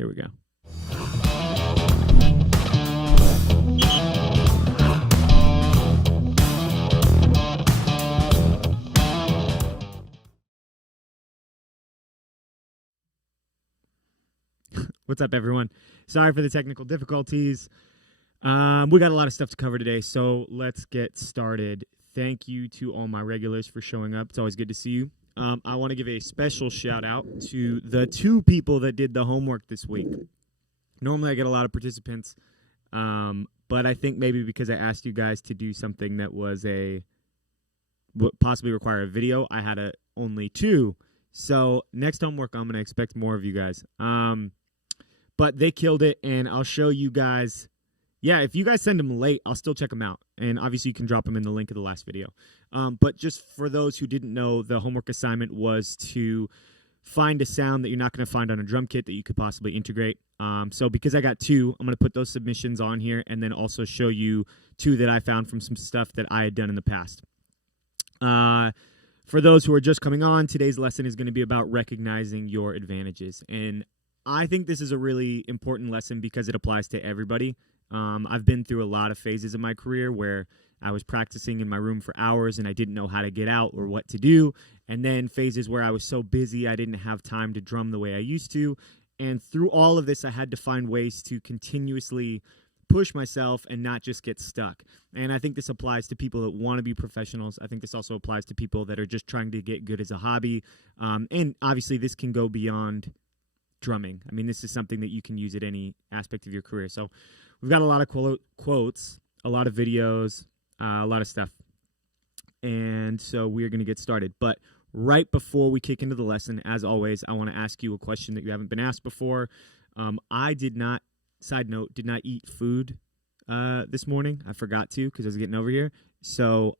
Here we go. What's up, everyone? Sorry for the technical difficulties. We got a lot of stuff to cover today, so let's get started. Thank you to all my regulars for showing up. It's always good to see you. I want to give a special shout out to the 2 people that did the homework this week. Normally I get a lot of participants, but I think maybe because I asked you guys to do something that was would possibly require a video, I had only 2. So next homework I'm going to expect more of you guys. But they killed it, and I'll show you guys. Yeah, if you guys send them late, I'll still check them out. And obviously, you can drop them in the link of the last video. But just for those who didn't know, the homework assignment was to find a sound that you're not going to find on a drum kit that you could possibly integrate. So because I got 2, I'm going to put those submissions on here and then also show you 2 that I found from some stuff that I had done in the past. For those who are just coming on, today's lesson is going to be about recognizing your advantages. And I think this is a really important lesson because it applies to everybody. I've been through a lot of phases of my career where I was practicing in my room for hours and I didn't know how to get out or what to do. And then phases where I was so busy I didn't have time to drum the way I used to. And through all of this, I had to find ways to continuously push myself and not just get stuck. And I think this applies to people that want to be professionals. I think this also applies to people that are just trying to get good as a hobby. And obviously this can go beyond drumming. I mean, this is something that you can use at any aspect of your career. So we've got a lot of quotes, a lot of videos, a lot of stuff. And so we're going to get started. But right before we kick into the lesson, as always, I want to ask you a question that you haven't been asked before. I did not, side note, did not eat food this morning. I forgot to because I was getting over here. So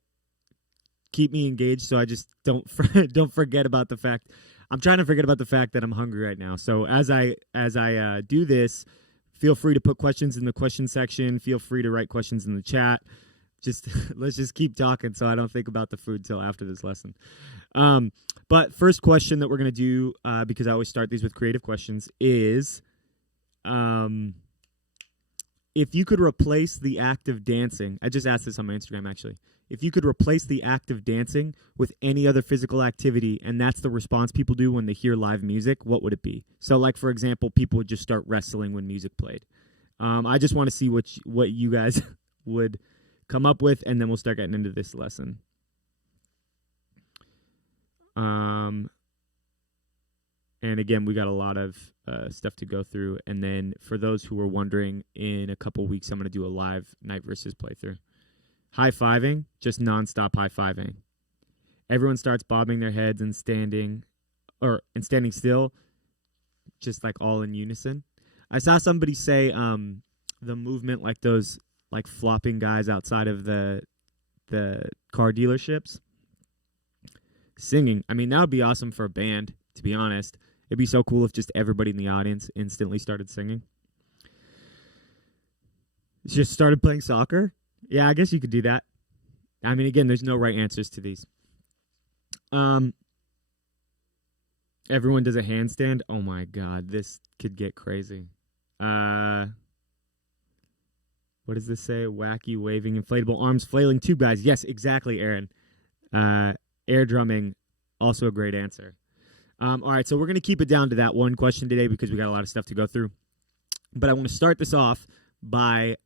keep me engaged so I just don't forget about the fact. I'm trying to forget about the fact that I'm hungry right now. So as I do this, feel free to put questions in the question section. Feel free to write questions in the chat. Let's just keep talking so I don't think about the food till after this lesson. But first question that we're going to do, because I always start these with creative questions, is if you could replace the act of dancing. I just asked this on my Instagram, actually. If you could replace the act of dancing with any other physical activity, and that's the response people do when they hear live music, what would it be? So, like, for example, people would just start wrestling when music played. I just want to see what you guys would come up with, and then we'll start getting into this lesson. And again, we got a lot of stuff to go through. And then for those who are wondering, in a couple weeks, I'm going to do a live night versus playthrough. High-fiving, just nonstop high-fiving. Everyone starts bobbing their heads and standing still, just like all in unison. I saw somebody say the movement like those like flopping guys outside of the car dealerships. Singing. I mean, that would be awesome for a band, to be honest. It'd be so cool if just everybody in the audience instantly started singing. Just started playing soccer. Yeah, I guess you could do that. I mean, again, there's no right answers to these. Everyone does a handstand. Oh, my God. This could get crazy. What does this say? Wacky, waving, inflatable arms, flailing tube guys. Yes, exactly, Aaron. Air drumming, also a great answer. All right, so we're going to keep it down to that one question today because we got a lot of stuff to go through. But I want to start this off by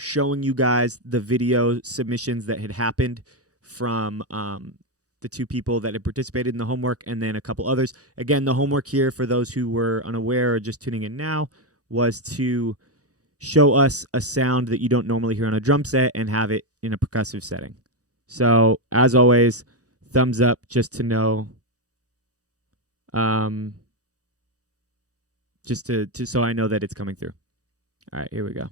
showing you guys the video submissions that had happened from the 2 people that had participated in the homework and then a couple others. Again, the homework here, for those who were unaware or just tuning in now, was to show us a sound that you don't normally hear on a drum set and have it in a percussive setting. So, as always, thumbs up just to know, just so I know that it's coming through. All right, here we go.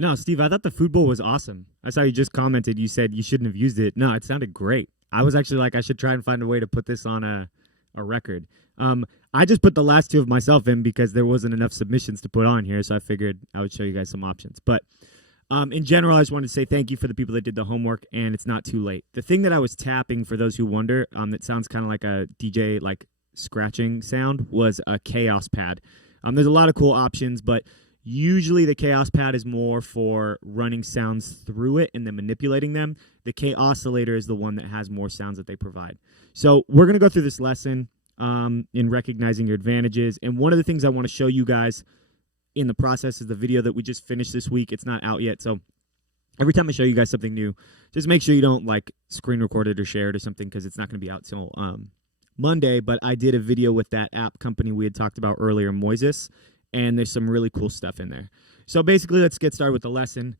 No, Steve, I thought the food bowl was awesome. I saw you just commented. You said you shouldn't have used it. No, it sounded great. I was actually like, I should try and find a way to put this on a record. I just put the last two of myself in because there wasn't enough submissions to put on here, so I figured I would show you guys some options. But in general, I just wanted to say thank you for the people that did the homework, and it's not too late. The thing that I was tapping, for those who wonder, that sounds kind of like a DJ like scratching sound, was a chaos pad. There's a lot of cool options, but usually the chaos pad is more for running sounds through it and then manipulating them. The K oscillator is the one that has more sounds that they provide. So we're going to go through this lesson in recognizing your advantages. And one of the things I want to show you guys in the process is the video that we just finished this week. It's not out yet. So every time I show you guys something new, just make sure you don't like screen record it or share it or something, because it's not going to be out till Monday. But I did a video with that app company we had talked about earlier, Moises. And there's some really cool stuff in there. So basically, let's get started with the lesson.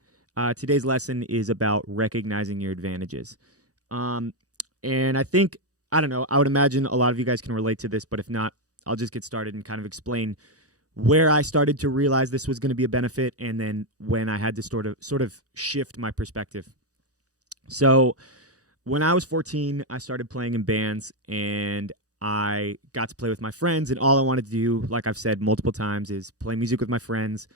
Today's lesson is about recognizing your advantages. And I think, I don't know, I would imagine a lot of you guys can relate to this, but if not, I'll just get started and kind of explain where I started to realize this was going to be a benefit, and then when I had to sort of shift my perspective. So when I was 14, I started playing in bands, and I got to play with my friends, and all I wanted to do, like I've said multiple times, is play music with my friends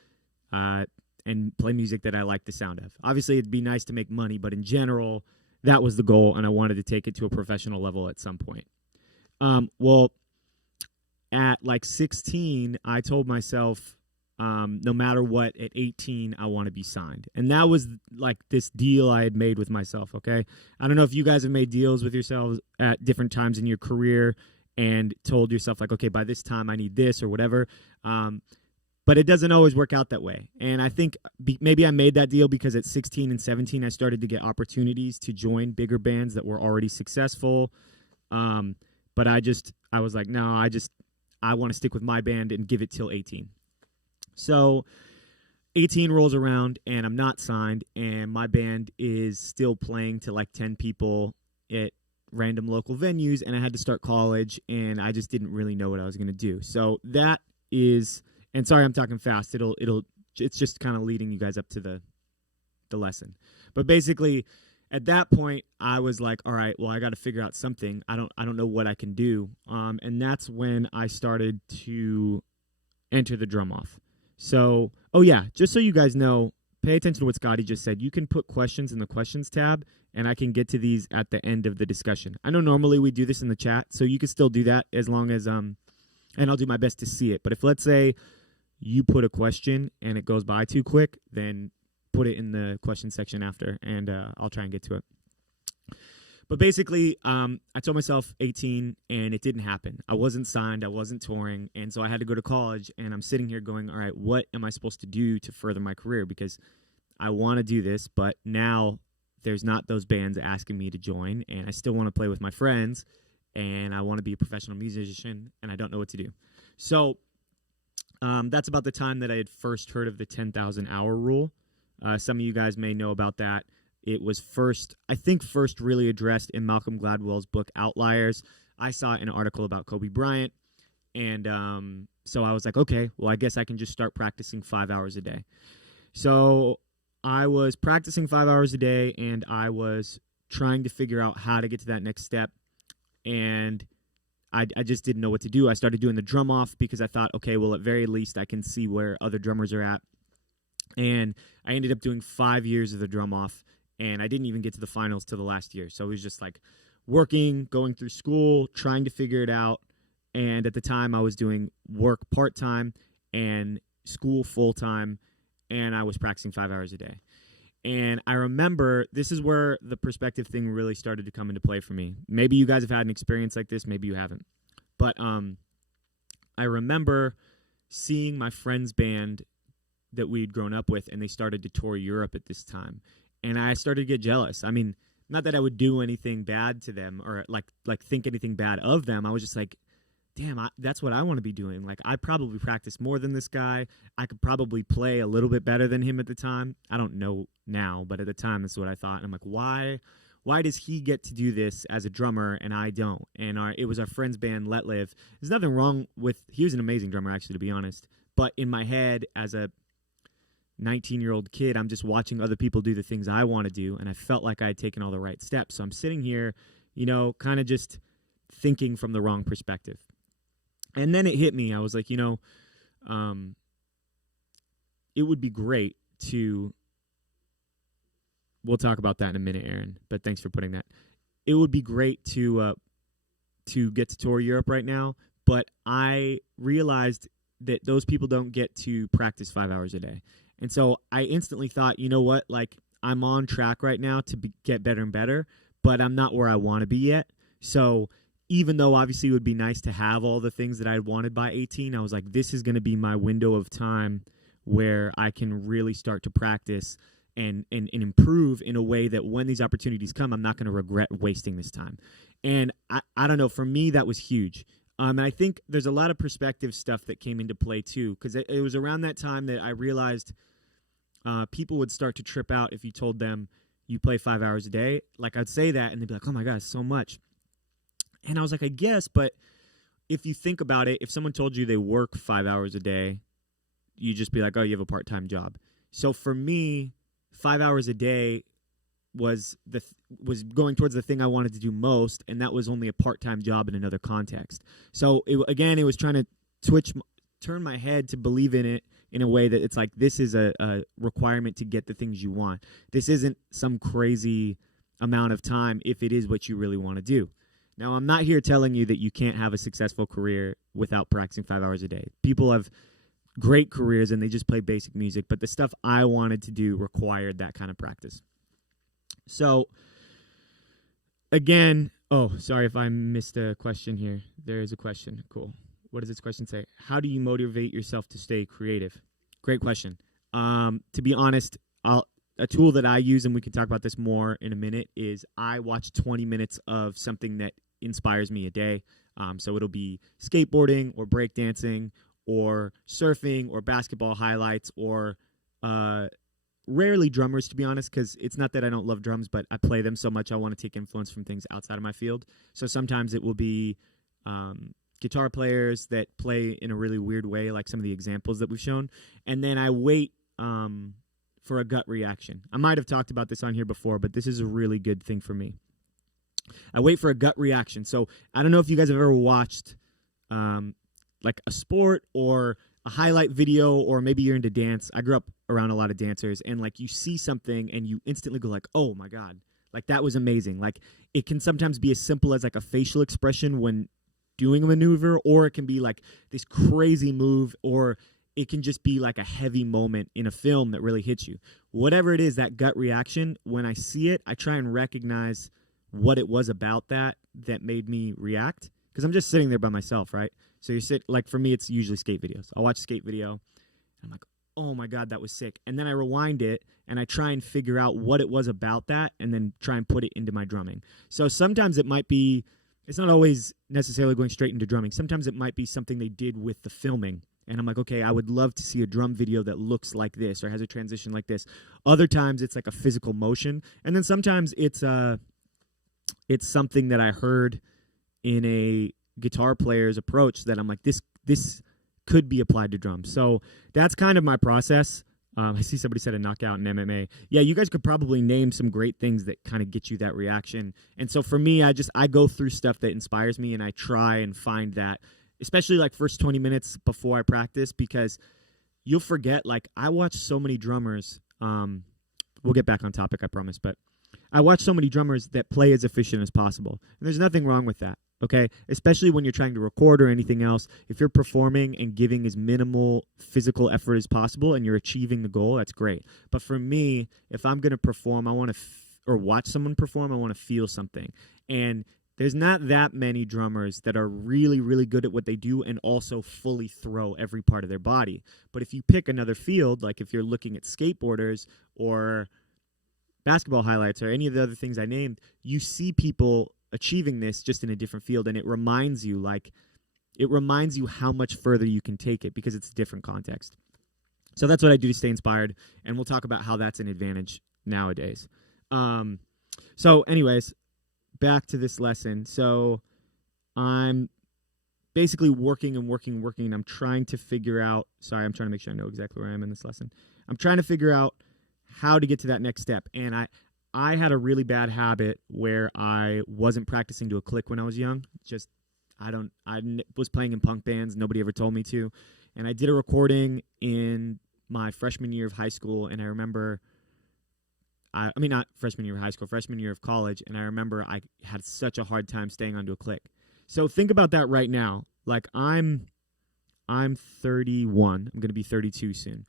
and play music that I like the sound of. Obviously, it'd be nice to make money, but in general, that was the goal, and I wanted to take it to a professional level at some point. Well, at like 16, I told myself, no matter what, at 18, I want to be signed. And that was like this deal I had made with myself, okay? I don't know if you guys have made deals with yourselves at different times in your career and told yourself, like, okay, by this time I need this or whatever. But it doesn't always work out that way. And I think maybe I made that deal because at 16 and 17, I started to get opportunities to join bigger bands that were already successful. But I was like, no, I want to stick with my band and give it till 18. So 18 rolls around and I'm not signed, and my band is still playing to like 10 people at random local venues, and I had to start college, and I just didn't really know what I was going to do. So that is, and sorry I'm talking fast, it's just kind of leading you guys up to the lesson. But basically at that point I was like, all right, well, I got to figure out something. I don't know what I can do. And that's when I started to enter the drum off. So, oh yeah, just so you guys know, pay attention to what Scotty just said. You can put questions in the questions tab, and I can get to these at the end of the discussion. I know normally we do this in the chat, so you can still do that as long as, and I'll do my best to see it. But if, let's say, you put a question and it goes by too quick, then put it in the question section after, and I'll try and get to it. But basically, I told myself 18, and it didn't happen. I wasn't signed. I wasn't touring. And so I had to go to college, and I'm sitting here going, all right, what am I supposed to do to further my career? Because I want to do this, but now there's not those bands asking me to join, and I still want to play with my friends, and I want to be a professional musician, and I don't know what to do. So that's about the time that I had first heard of the 10,000 hour rule. Some of you guys may know about that. It was first really addressed in Malcolm Gladwell's book, Outliers. I saw an article about Kobe Bryant, and so I was like, okay, well, I guess I can just start practicing 5 hours a day. So I was practicing 5 hours a day, and I was trying to figure out how to get to that next step, and I just didn't know what to do. I started doing the drum off because I thought, okay, well, at very least, I can see where other drummers are at. And I ended up doing 5 years of the drum off, and I didn't even get to the finals till the last year. So it was just like working, going through school, trying to figure it out. And at the time, I was doing work part-time and school full-time, and I was practicing 5 hours a day. And I remember, this is where the perspective thing really started to come into play for me. Maybe you guys have had an experience like this, maybe you haven't. But I remember seeing my friend's band that we'd grown up with, and they started to tour Europe at this time. And I started to get jealous. I mean, not that I would do anything bad to them or like think anything bad of them. I was just like, damn, that's what I want to be doing. Like, I probably practice more than this guy. I could probably play a little bit better than him at the time. I don't know now, but at the time, that's what I thought. And I'm like, why does he get to do this as a drummer and I don't? And it was our friend's band, Let Live. There's nothing wrong with, he was an amazing drummer, actually, to be honest. But in my head, as a 19-year-old kid. I'm just watching other people do the things I want to do, and I felt like I had taken all the right steps. So I'm sitting here, kind of just thinking from the wrong perspective. And then it hit me. I was like, it would be great to, we'll talk about that in a minute, Aaron, but thanks for putting that. It would be great to get to tour Europe right now, but I realized that those people don't get to practice 5 hours a day. And so I instantly thought, you know what, like, I'm on track right now to get better and better, but I'm not where I want to be yet. So even though obviously it would be nice to have all the things that I wanted by 18, I was like, this is going to be my window of time where I can really start to practice and improve in a way that when these opportunities come, I'm not going to regret wasting this time. And I don't know, for me, that was huge. And I think there's a lot of perspective stuff that came into play too, because it was around that time that I realized people would start to trip out if you told them you play 5 hours a day. Like, I'd say that and they'd be like, oh my God, it's so much. And I was like, I guess, but if you think about it, if someone told you they work 5 hours a day, you just be like, oh, you have a part-time job. So for me, 5 hours a day was going towards the thing I wanted to do most, and that was only a part-time job in another context. So it was trying to turn my head to believe in it in a way that it's like, this is a requirement to get the things you want. This isn't some crazy amount of time if it is what you really want to do. Now, I'm not here telling you that you can't have a successful career without practicing 5 hours a day. People have great careers and they just play basic music, but the stuff I wanted to do required that kind of practice. So, again, sorry if I missed a question here. There is a question. Cool. What does this question say? How do you motivate yourself to stay creative? Great question. To be honest, a tool that I use, and we can talk about this more in a minute, is I watch 20 minutes of something that inspires me a day. So it'll be skateboarding or breakdancing or surfing or basketball highlights or rarely drummers, to be honest, because it's not that I don't love drums, but I play them so much I want to take influence from things outside of my field. So sometimes it will be guitar players that play in a really weird way, like some of the examples that we've shown. And then I wait for a gut reaction. I might have talked about this on here before, but this is a really good thing for me. I wait for a gut reaction. So I don't know if you guys have ever watched like a sport or a highlight video, or maybe you're into dance. I grew up around a lot of dancers, and like you see something and you instantly go like, oh my God, like that was amazing. Like it can sometimes be as simple as like a facial expression when doing a maneuver, or it can be like this crazy move, or it can just be like a heavy moment in a film that really hits you. Whatever it is, that gut reaction, when I see it, I try and recognize what it was about that made me react, because I'm just sitting there by myself, right? So like for me, it's usually skate videos. I'll watch a skate video, and I'm like, oh my God, that was sick. And then I rewind it, and I try and figure out what it was about that, and then try and put it into my drumming. So sometimes it might be, it's not always necessarily going straight into drumming. Sometimes it might be something they did with the filming. And I'm like, okay, I would love to see a drum video that looks like this or has a transition like this. Other times it's like a physical motion. And then sometimes it's something that I heard in a guitar player's approach that I'm like, this could be applied to drums. So that's kind of my process. I see somebody said a knockout in MMA. Yeah, you guys could probably name some great things that kind of get you that reaction. And so for me, I go through stuff that inspires me, and I try and find that, especially like first 20 minutes before I practice, because you'll forget, like I watch so many drummers. We'll get back on topic, I promise, but I watch so many drummers that play as efficient as possible. And there's nothing wrong with that, okay? Especially when you're trying to record or anything else. If you're performing and giving as minimal physical effort as possible and you're achieving the goal, that's great. But for me, if I'm going to perform, I want to or watch someone perform, I want to feel something. And there's not that many drummers that are really, really good at what they do and also fully throw every part of their body. But if you pick another field, like if you're looking at skateboarders or basketball highlights or any of the other things I named, you see people achieving this just in a different field, and it reminds you how much further you can take it because it's a different context. So that's what I do to stay inspired, and we'll talk about how that's an advantage nowadays. So anyways, back to this lesson. So I'm basically working and working and working. And I'm trying to figure out, sorry, I'm trying to make sure I know exactly where I am in this lesson. I'm trying to figure out how to get to that next step. And I had a really bad habit where I wasn't practicing to a click when I was young. Just, was playing in punk bands. Nobody ever told me to. And I did a recording in my freshman year of high school. And I remember, I mean, not freshman year of high school, freshman year of college. And I remember I had such a hard time staying onto a click. So think about that right now. Like I'm 31. I'm going to be 32 soon.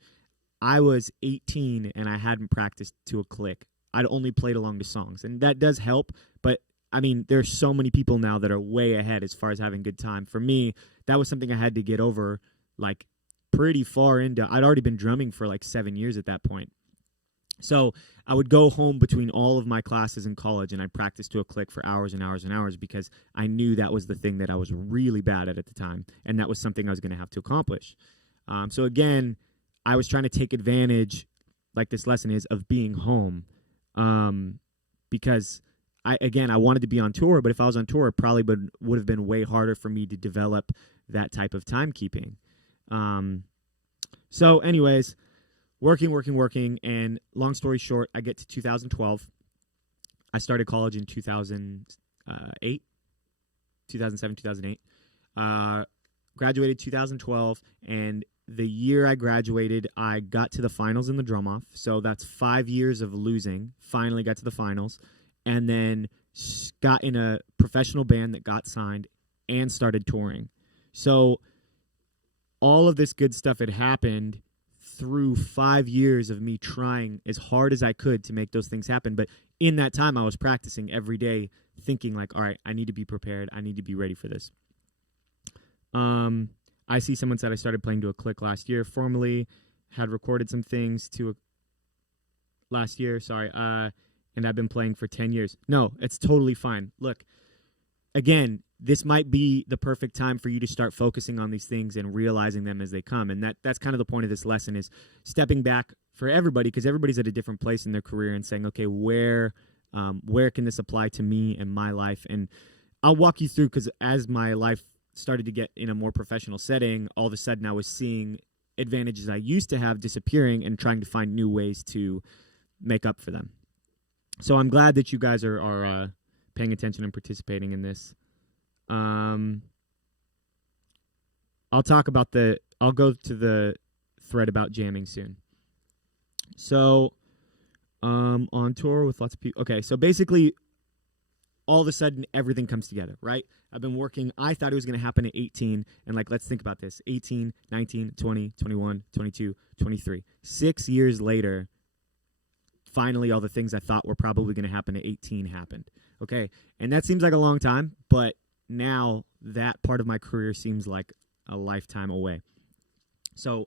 I was 18 and I hadn't practiced to a click. I'd only played along to songs, and that does help. But I mean, there's so many people now that are way ahead as far as having good time. For me, that was something I had to get over, like pretty far into. I'd already been drumming for like 7 years at that point. So I would go home between all of my classes in college, and I'd practice to a click for hours and hours and hours because I knew that was the thing that I was really bad at the time, and that was something I was going to have to accomplish. So again, I was trying to take advantage, like this lesson is, of being home, because I wanted to be on tour, but if I was on tour, it probably would have been way harder for me to develop that type of timekeeping. So anyways, working, and long story short, I get to 2012. I started college in 2008, 2007, 2008. Graduated 2012, and the year I graduated, I got to the finals in the drum-off. So that's 5 years of losing. Finally got to the finals, and then got in a professional band that got signed and started touring. So all of this good stuff had happened through 5 years of me trying as hard as I could to make those things happen. But in that time, I was practicing every day, thinking like, all right, I need to be prepared. I need to be ready for this. I see someone said I started playing to a click last year. Formally had recorded some things last year, and I've been playing for 10 years. No, it's totally fine. Look, again, this might be the perfect time for you to start focusing on these things and realizing them as they come. And that's kind of the point of this lesson, is stepping back for everybody, because everybody's at a different place in their career, and saying, okay, where can this apply to me and my life? And I'll walk you through, because as my life started to get in a more professional setting, all of a sudden I was seeing advantages I used to have disappearing and trying to find new ways to make up for them. So I'm glad that you guys are paying attention and participating in this. I'll go to the thread about jamming soon. So on tour with lots of people. Okay, so basically all of a sudden everything comes together, right? I've been working. I thought it was going to happen at 18. And like, let's think about this. 18, 19, 20, 21, 22, 23. 6 years later, finally all the things I thought were probably going to happen at 18 happened. Okay. And that seems like a long time, but now that part of my career seems like a lifetime away. So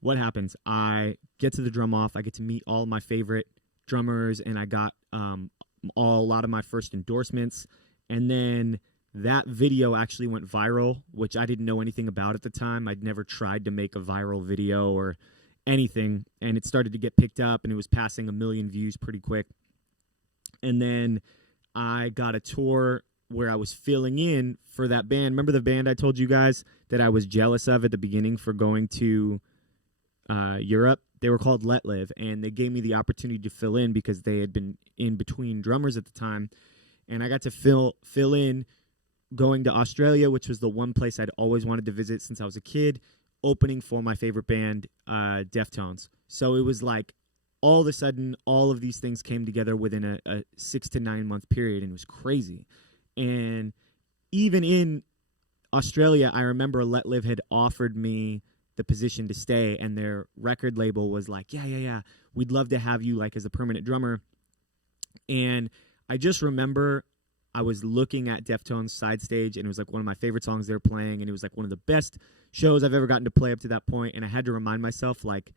what happens? I get to the drum off. I get to meet all of my favorite drummers, and I got a lot of my first endorsements. And then that video actually went viral, which I didn't know anything about at the time. I'd never tried to make a viral video or anything, and it started to get picked up, and it was passing 1 million views pretty quick. And then I got a tour where I was filling in for that band. Remember the band I told you guys that I was jealous of at the beginning for going to Europe? They were called Let Live, and they gave me the opportunity to fill in because they had been in between drummers at the time. And I got to fill in going to Australia, which was the one place I'd always wanted to visit since I was a kid, opening for my favorite band, Deftones. So it was like all of a sudden all of these things came together within a 6 to 9 month period, and it was crazy. And even in Australia, I remember Let Live had offered me the position to stay, and their record label was like, yeah, we'd love to have you like as a permanent drummer. And I just remember I was looking at Deftones side stage, and it was like one of my favorite songs they were playing, and it was like one of the best shows I've ever gotten to play up to that point. And I had to remind myself, like,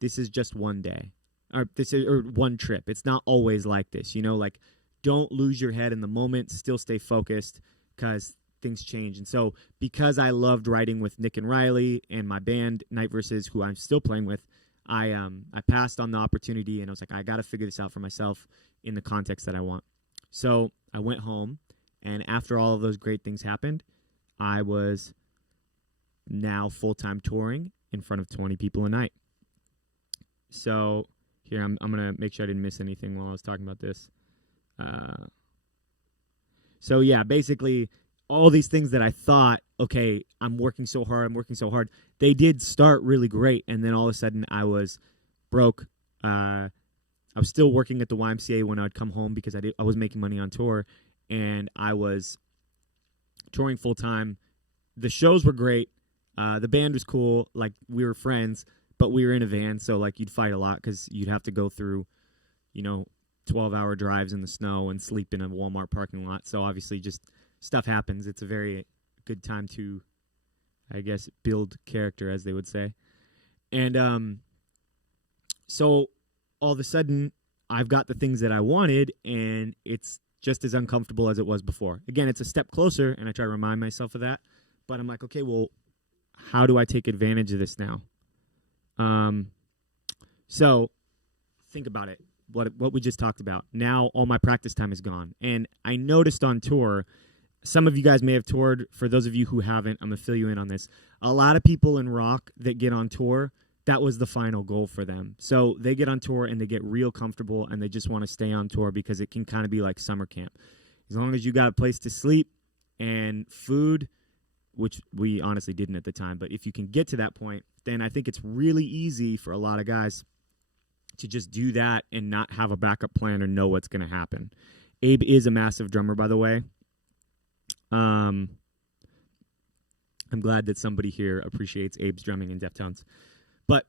this is just one day, or one trip. It's not always like this, like, don't lose your head in the moment, still stay focused, because things change. And so because I loved writing with Nick and Riley and my band Night Versus, who I'm still playing with, I passed on the opportunity, and I was like, I got to figure this out for myself in the context that I want. So I went home, and after all of those great things happened, I was now full-time touring in front of 20 people a night. So here, I'm going to make sure I didn't miss anything while I was talking about this. So yeah, basically all these things that I thought, okay, I'm working so hard, they did start really great, and then all of a sudden I was broke. I was still working at the YMCA when I'd come home because I was making money on tour, and I was touring full-time. The shows were great. The band was cool. Like, we were friends, but we were in a van, so like you'd fight a lot because you'd have to go through, 12-hour drives in the snow and sleep in a Walmart parking lot. So obviously just stuff happens. It's a very good time to, I guess, build character, as they would say. And so all of a sudden I've got the things that I wanted, and it's just as uncomfortable as it was before. Again, it's a step closer, and I try to remind myself of that. But I'm like, okay, well, how do I take advantage of this now? So think about it. What we just talked about. Now all my practice time is gone. And I noticed on tour, some of you guys may have toured. For those of you who haven't, I'm going to fill you in on this. A lot of people in rock that get on tour, that was the final goal for them. So they get on tour and they get real comfortable and they just want to stay on tour because it can kind of be like summer camp. As long as you got a place to sleep and food, which we honestly didn't at the time, but if you can get to that point, then I think it's really easy for a lot of guys to just do that and not have a backup plan or know what's going to happen. Abe is a massive drummer, by the way. I'm glad that somebody here appreciates Abe's drumming in Deftones. But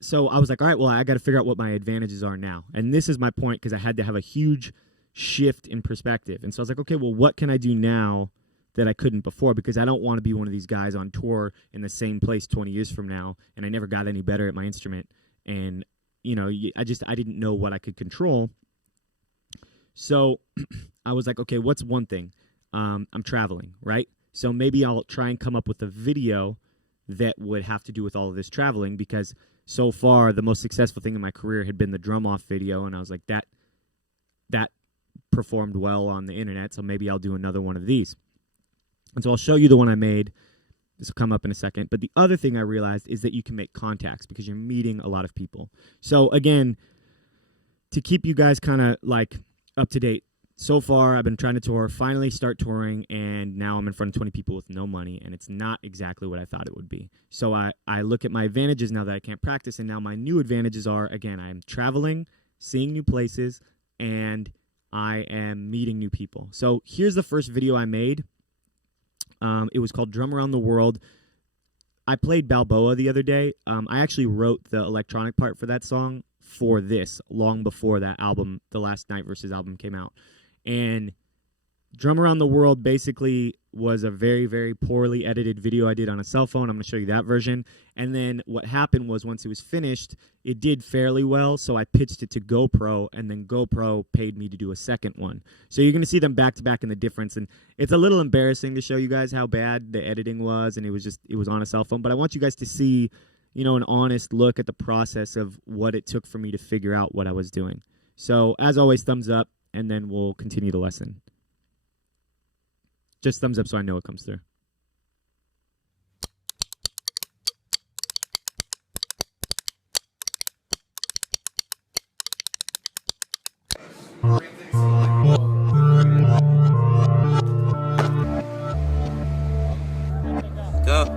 so I was like, all right, well, I got to figure out what my advantages are now. And this is my point, because I had to have a huge shift in perspective. And so I was like, okay, well, what can I do now that I couldn't before? Because I don't want to be one of these guys on tour in the same place 20 years from now, and I never got any better at my instrument. And I didn't know what I could control. So I was like, okay, what's one thing? I'm traveling, right? So maybe I'll try and come up with a video that would have to do with all of this traveling, because so far the most successful thing in my career had been the drum off video, and I was like, that performed well on the internet, so maybe I'll do another one of these. And so I'll show you the one I made. This will come up in a second. But the other thing I realized is that you can make contacts because you're meeting a lot of people. So again, to keep you guys kind of like up to date, so far I've been trying to tour, finally start touring, and now I'm in front of 20 people with no money, and it's not exactly what I thought it would be. So I look at my advantages now that I can't practice, and now my new advantages are, again, I'm traveling, seeing new places, and I am meeting new people. So here's the first video I made. It was called Drum Around the World. I played Balboa the other day. I actually wrote the electronic part for that song for this long before that album, the Last Night Versus album, came out. And Drum Around the World basically was a very, very poorly edited video I did on a cell phone. I'm going to show you that version. And then what happened was, once it was finished, it did fairly well, so I pitched it to GoPro, and then GoPro paid me to do a second one. So you're going to see them back to back in the difference, and it's a little embarrassing to show you guys how bad the editing was, and it was on a cell phone. But I want you guys to see, an honest look at the process of what it took for me to figure out what I was doing. So as always, thumbs up, and then we'll continue the lesson. Just thumbs up so I know it comes through. Go.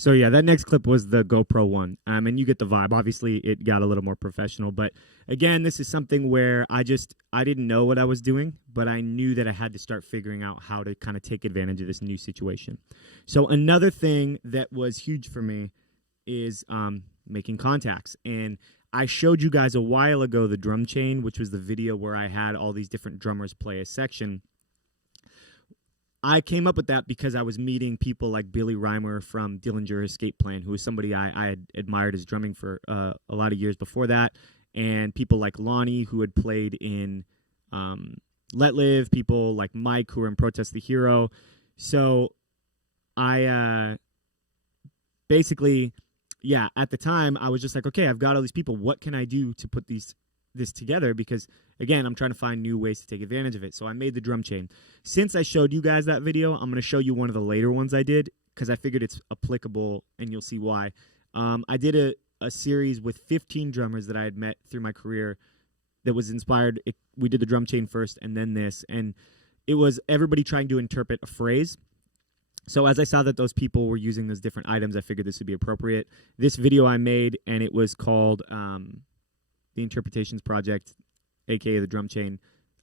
So yeah, that next clip was the GoPro one, and you get the vibe. Obviously, it got a little more professional, but again, this is something where I didn't know what I was doing, but I knew that I had to start figuring out how to kind of take advantage of this new situation. So another thing that was huge for me is making contacts, and I showed you guys a while ago the drum chain, which was the video where I had all these different drummers play a section. I came up with that because I was meeting people like Billy Reimer from Dillinger Escape Plan, who was somebody I had admired his drumming for a lot of years before that, and people like Lonnie, who had played in Let Live, people like Mike, who were in Protest the Hero. So I basically, yeah, at the time, I was just like, okay, I've got all these people. What can I do to put this together? Because again, I'm trying to find new ways to take advantage of it. So I made the drum chain. Since I showed you guys that video, I'm going to show you one of the later ones I did because I figured it's applicable, and you'll see why. I did a series with 15 drummers that I had met through my career that was inspired. We did the drum chain first and then this, and it was everybody trying to interpret a phrase. So as I saw that those people were using those different items, I figured this would be appropriate. This video I made, and it was called The Interpretations Project, aka the drum chain,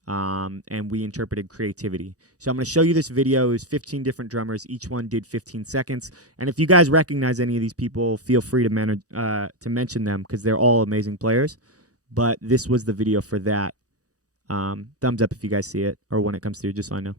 and we interpreted creativity. So I'm going to show you this video. It was 15 different drummers. Each one did 15 seconds. And if you guys recognize any of these people, feel free to mention them because they're all amazing players. But this was the video for that. Thumbs up if you guys see it or when it comes through, just so I know.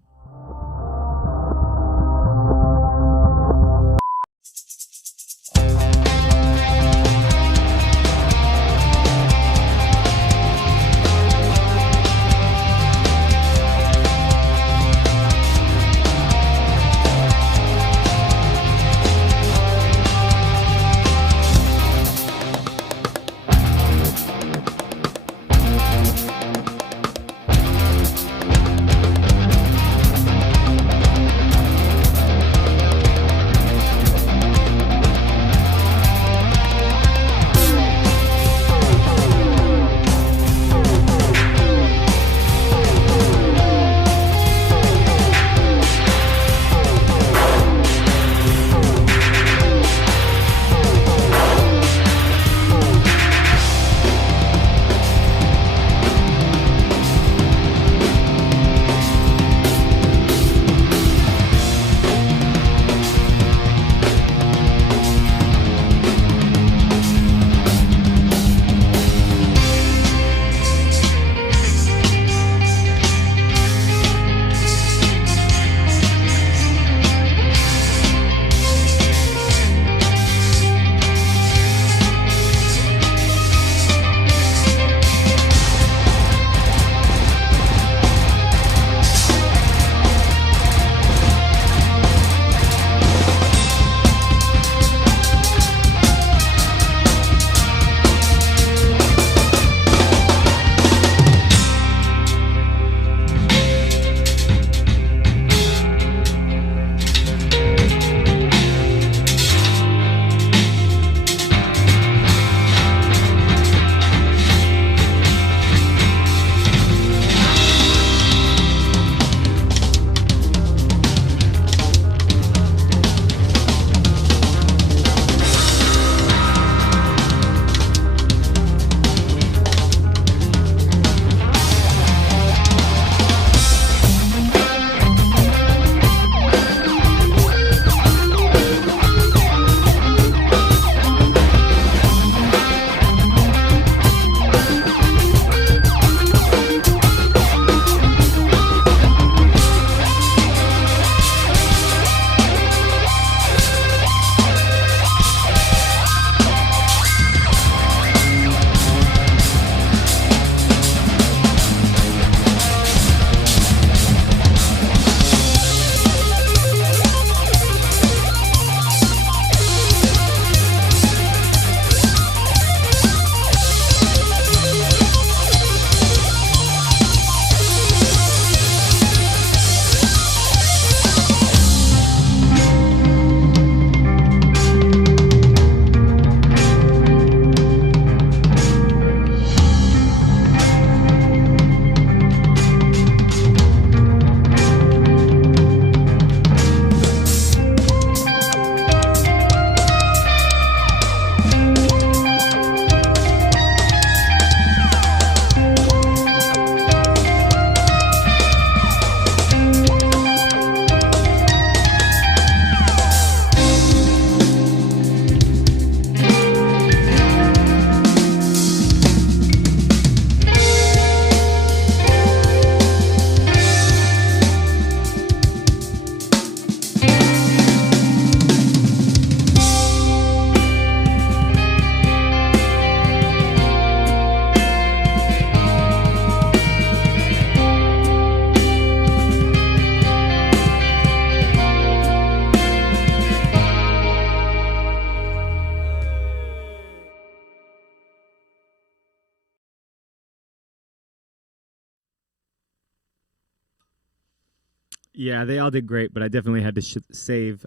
Yeah, they all did great, but I definitely had to save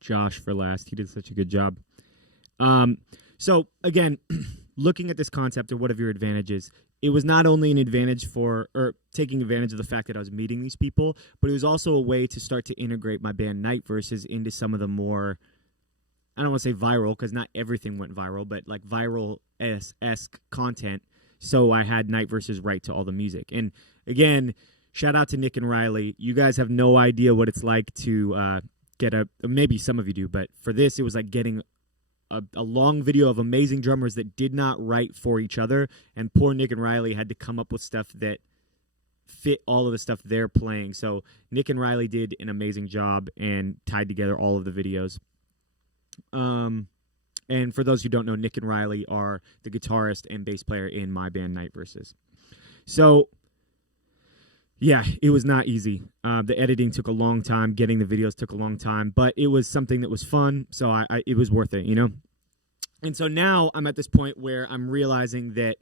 Josh for last. He did such a good job. Um, so again, looking at this concept of what are your advantages, it was not only an advantage for or taking advantage of the fact that I was meeting these people, but it was also a way to start to integrate my band Night Verses into some of the more, I don't want to say viral because not everything went viral, but like viral esque content. So I had Night Verses right to all the music. And again, shout out to Nick and Riley. You guys have no idea what it's like to get maybe some of you do, but for this, it was like getting a long video of amazing drummers that did not write for each other, and poor Nick and Riley had to come up with stuff that fit all of the stuff they're playing. So Nick and Riley did an amazing job and tied together all of the videos. And for those who don't know, Nick and Riley are the guitarist and bass player in my band Night Verses. So yeah, it was not easy. The editing took a long time. Getting the videos took a long time, but it was something that was fun. So it was worth it, you know? And so now I'm at this point where I'm realizing that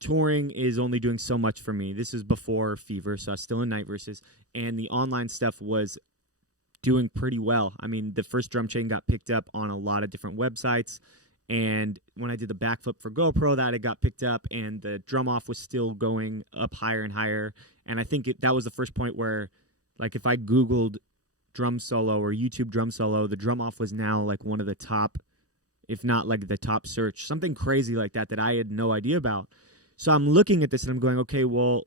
touring is only doing so much for me. This is before Fever, so I was still in Night Verses, and the online stuff was doing pretty well. I mean, the first drum chain got picked up on a lot of different websites, and when I did the backflip for GoPro, that it got picked up, and the drum off was still going up higher and higher. And I think that was the first point where, like, if I Googled drum solo or YouTube drum solo, the drum off was now like one of the top, if not like the top search, something crazy like that that I had no idea about. So I'm looking at this and I'm going, okay, well,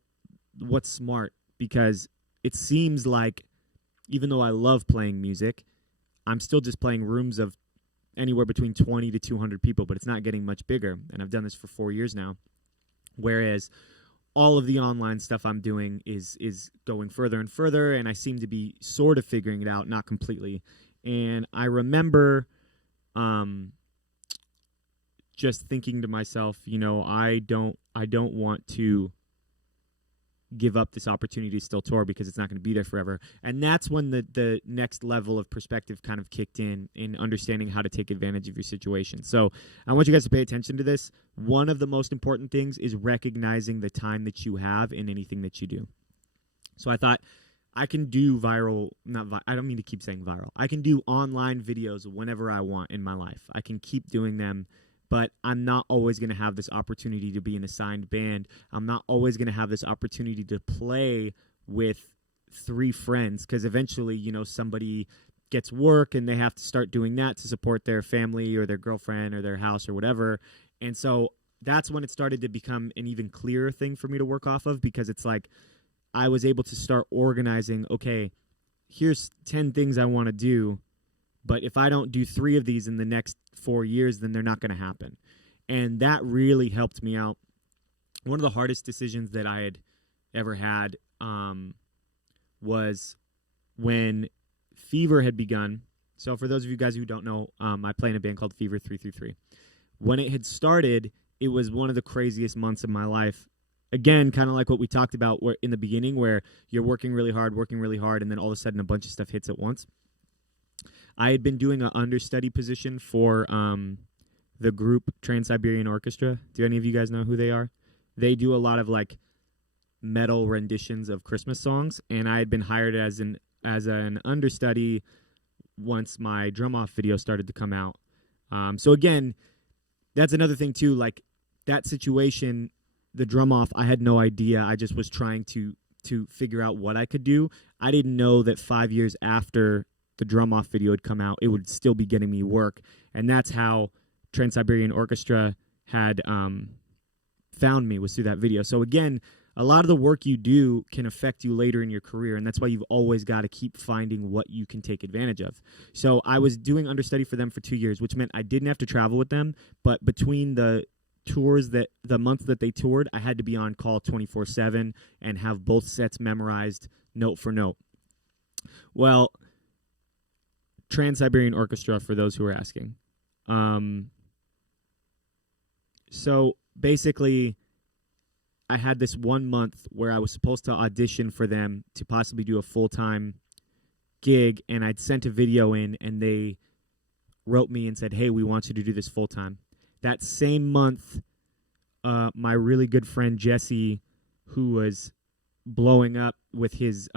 what's smart? Because it seems like even though I love playing music, I'm still just playing rooms of anywhere between 20 to 200 people, but it's not getting much bigger. And I've done this for 4 years now. Whereas all of the online stuff I'm doing is going further and further, and I seem to be sort of figuring it out, not completely. And I remember just thinking to myself, you know, I don't want to give up this opportunity to still tour because it's not going to be there forever. And that's when the next level of perspective kind of kicked in understanding how to take advantage of your situation. So I want you guys to pay attention to this. One of the most important things is recognizing the time that you have in anything that you do. So I thought I can do I don't mean to keep saying viral. I can do online videos whenever I want in my life. I can keep doing them, but I'm not always going to have this opportunity to be in a signed band. I'm not always going to have this opportunity to play with 3 friends because eventually, you know, somebody gets work and they have to start doing that to support their family or their girlfriend or their house or whatever. And so that's when it started to become an even clearer thing for me to work off of, because it's like I was able to start organizing, okay, here's 10 things I want to do, but if I don't do 3 of these in the next 4 years, then they're not going to happen. And that really helped me out. One of the hardest decisions that I had ever had was when Fever had begun. So for those of you guys who don't know, I play in a band called Fever 333. When it had started, it was one of the craziest months of my life. Again, kind of like what we talked about in the beginning, where you're working really hard, and then all of a sudden a bunch of stuff hits at once. I had been doing an understudy position for the group Trans-Siberian Orchestra. Do any of you guys know who they are? They do a lot of like metal renditions of Christmas songs, and I had been hired as an understudy once my drum off video started to come out. So again, that's another thing too. Like that situation, the drum off, I had no idea. I just was trying to figure out what I could do. I didn't know that 5 years after the drum off video had come out, it would still be getting me work. And that's how Trans-Siberian Orchestra had found me, was through that video. So again, a lot of the work you do can affect you later in your career, and that's why you've always got to keep finding what you can take advantage of. So I was doing understudy for them for 2 years, which meant I didn't have to travel with them, but between the tours, that the month that they toured, I had to be on call 24/7 and have both sets memorized note for note. Well, Trans-Siberian Orchestra, for those who are asking. So basically, I had this 1 month where I was supposed to audition for them to possibly do a full-time gig, and I'd sent a video in, and they wrote me and said, hey, we want you to do this full-time. That same month, my really good friend Jesse, who was blowing up with his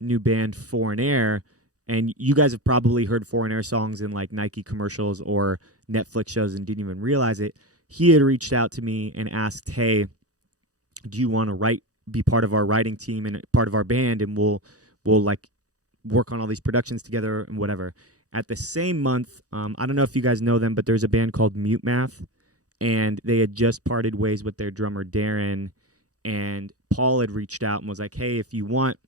new band Foreign Air, and you guys have probably heard Foreign Air songs in like Nike commercials or Netflix shows and didn't even realize it. He had reached out to me and asked, "Hey, do you want to be part of our writing team and part of our band, and we'll like work on all these productions together and whatever." At the same month, I don't know if you guys know them, but there's a band called Mute Math, and they had just parted ways with their drummer Darren, and Paul had reached out and was like, "Hey, if you want,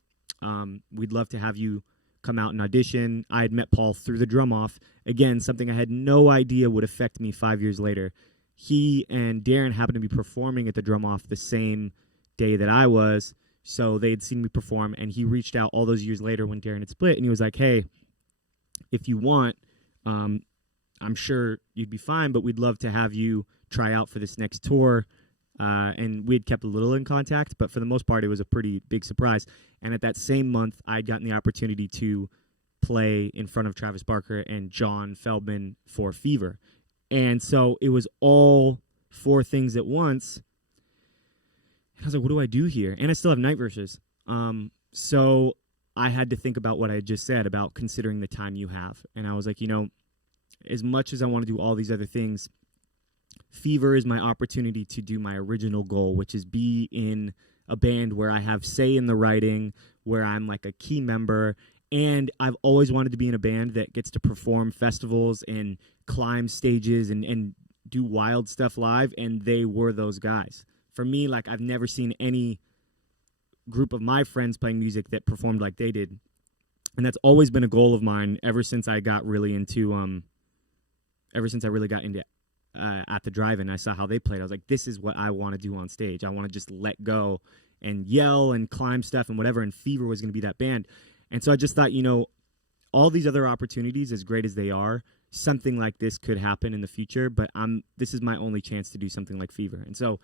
we'd love to have you come out and audition." I had met Paul through the drum off. Again, something I had no idea would affect me 5 years later. He and Darren happened to be performing at the drum off the same day that I was, so they had seen me perform, and he reached out all those years later when Darren had split, and he was like, "Hey, if you want, I'm sure you'd be fine, but we'd love to have you try out for this next tour." And we had kept a little in contact, but for the most part, it was a pretty big surprise. And at that same month, I'd gotten the opportunity to play in front of Travis Barker and John Feldman for Fever. And so it was all 4 things at once. And I was like, what do I do here? And I still have night verses. So I had to think about what I just said about considering the time you have. And I was like, as much as I want to do all these other things, Fever is my opportunity to do my original goal, which is be in a band where I have say in the writing, where I'm like a key member. And I've always wanted to be in a band that gets to perform festivals and climb stages and do wild stuff live. And they were those guys. For me, like, I've never seen any group of my friends playing music that performed like they did. And that's always been a goal of mine ever since I got really into at the drive-in. I saw how they played. I was like, this is what I want to do on stage. I want to just let go and yell and climb stuff and whatever, and Fever was going to be that band. And so I just thought, all these other opportunities, as great as they are, something like this could happen in the future, but this is my only chance to do something like Fever. And so,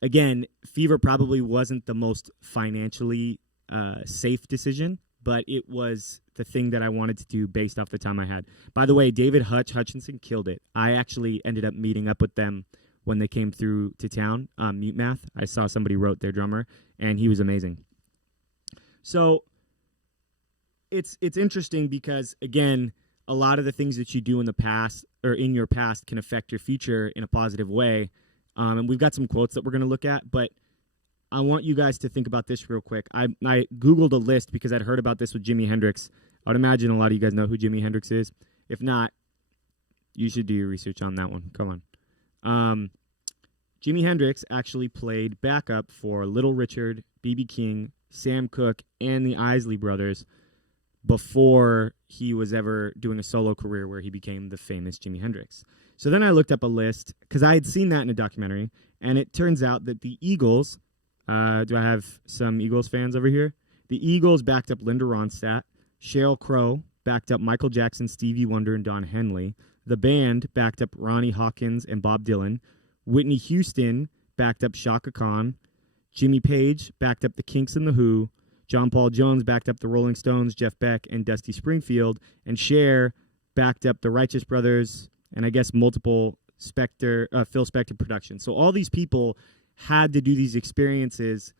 again, Fever probably wasn't the most financially safe decision, but it was the thing that I wanted to do based off the time I had. By the way, David Hutchinson killed it. I actually ended up meeting up with them when they came through to town, Mute Math. I saw somebody wrote their drummer, and he was amazing. So it's interesting because, again, a lot of the things that you do in the past or in your past can affect your future in a positive way. And we've got some quotes that we're going to look at, but I want you guys to think about this real quick. I Googled a list because I'd heard about this with Jimi Hendrix. I would imagine a lot of you guys know who Jimi Hendrix is. If not, you should do your research on that one. Come on. Jimi Hendrix actually played backup for Little Richard, B.B. King, Sam Cooke, and the Isley Brothers before he was ever doing a solo career where he became the famous Jimi Hendrix. So then I looked up a list because I had seen that in a documentary, and it turns out that the Eagles, do I have some Eagles fans over here? The Eagles backed up Linda Ronstadt. Sheryl Crow backed up Michael Jackson, Stevie Wonder, and Don Henley. The band backed up Ronnie Hawkins and Bob Dylan. Whitney Houston backed up Chaka Khan. Jimmy Page backed up the Kinks and the Who. John Paul Jones backed up the Rolling Stones, Jeff Beck, and Dusty Springfield. And Cher backed up the Righteous Brothers and I guess multiple Phil Spector productions. So all these people had to do these experiences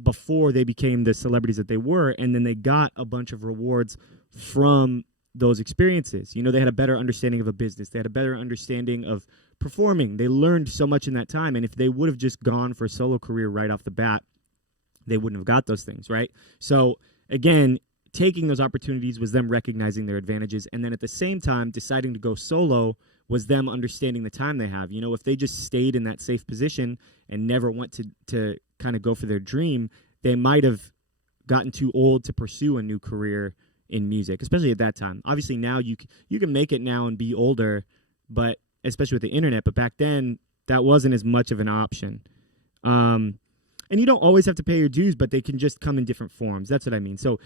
before they became the celebrities that they were, and then they got a bunch of rewards from those experiences. They had a better understanding of a business. They had a better understanding of performing. They learned so much in that time, and if they would have just gone for a solo career right off the bat, they wouldn't have got those things, right? So, again, taking those opportunities was them recognizing their advantages, and then at the same time, deciding to go solo was them understanding the time they have. If they just stayed in that safe position and never went to kind of go for their dream, they might have gotten too old to pursue a new career in music, especially at that time. Obviously, now you can make it now and be older, but especially with the internet. But back then, that wasn't as much of an option. And you don't always have to pay your dues, but they can just come in different forms. That's what I mean. So,